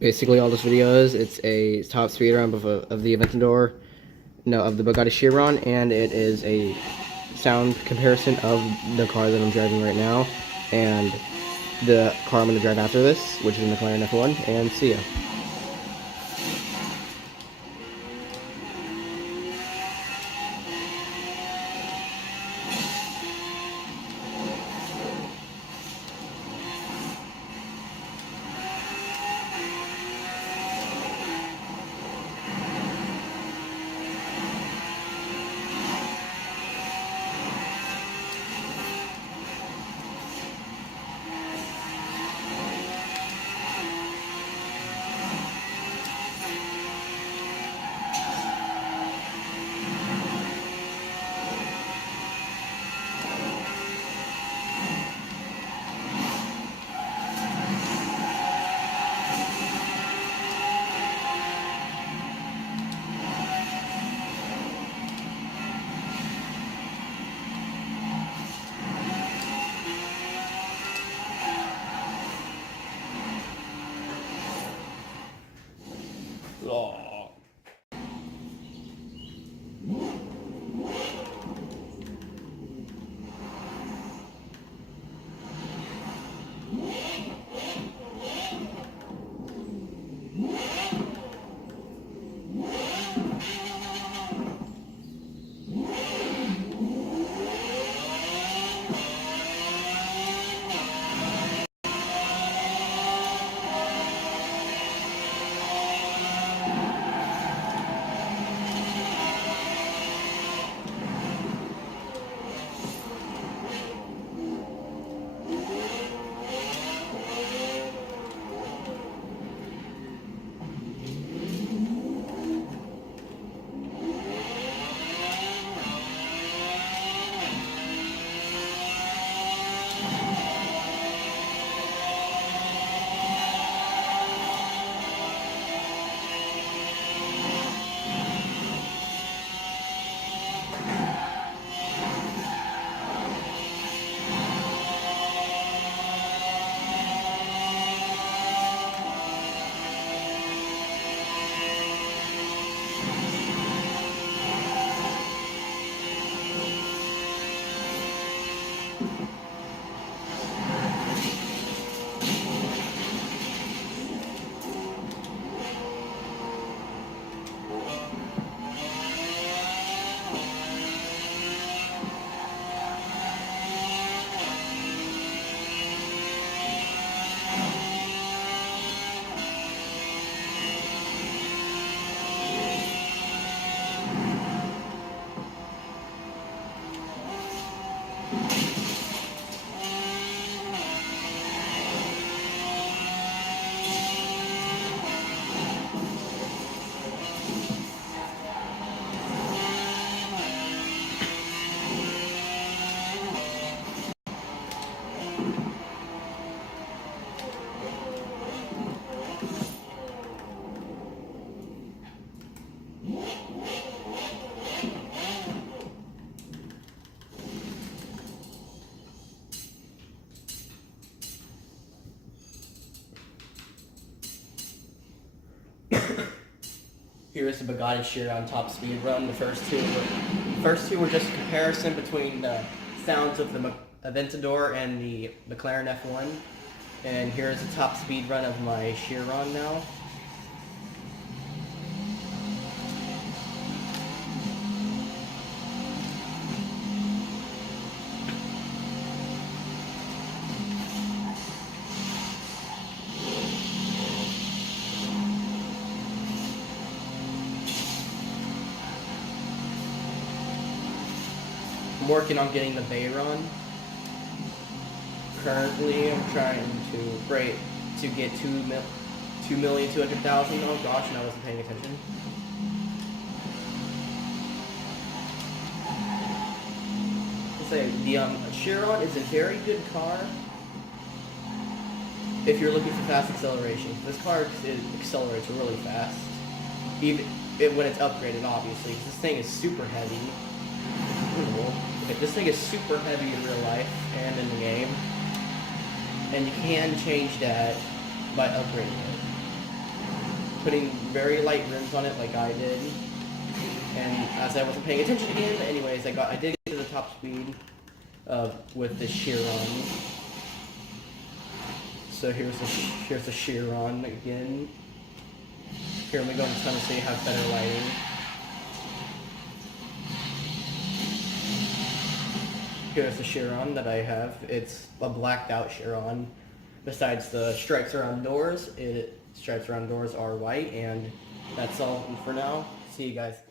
basically all this video is. It's a top speed run of the Aventador, no, of the Bugatti Chiron, and it is a sound comparison of the car that I'm driving right now and the car I'm going to drive after this, which is a McLaren F1, and see ya. Oh. Here's the Bugatti Chiron top speed run. The first two were just a comparison between the sounds of the Aventador and the McLaren F1. And here's the top speed run of my Chiron now. I'm working on getting the Veyron. Currently, I'm trying to get 2,200,000. Oh gosh, and I wasn't paying attention. I'll say the Chiron is a very good car if you're looking for fast acceleration. This car accelerates really fast, even when it's upgraded, obviously. This thing is super heavy. Okay, this thing is super heavy in real life and in the game, and you can change that by upgrading it. putting very light rims on it like I did. And as I wasn't paying attention again, anyways, I did get to the top speed with the Chiron. So here's the Chiron again. Here, let me go in the sun so you have better lighting. Here's the Chiron that I have. It's a blacked out Chiron. Besides the stripes around doors, stripes around doors are white, and that's all for now. See you guys.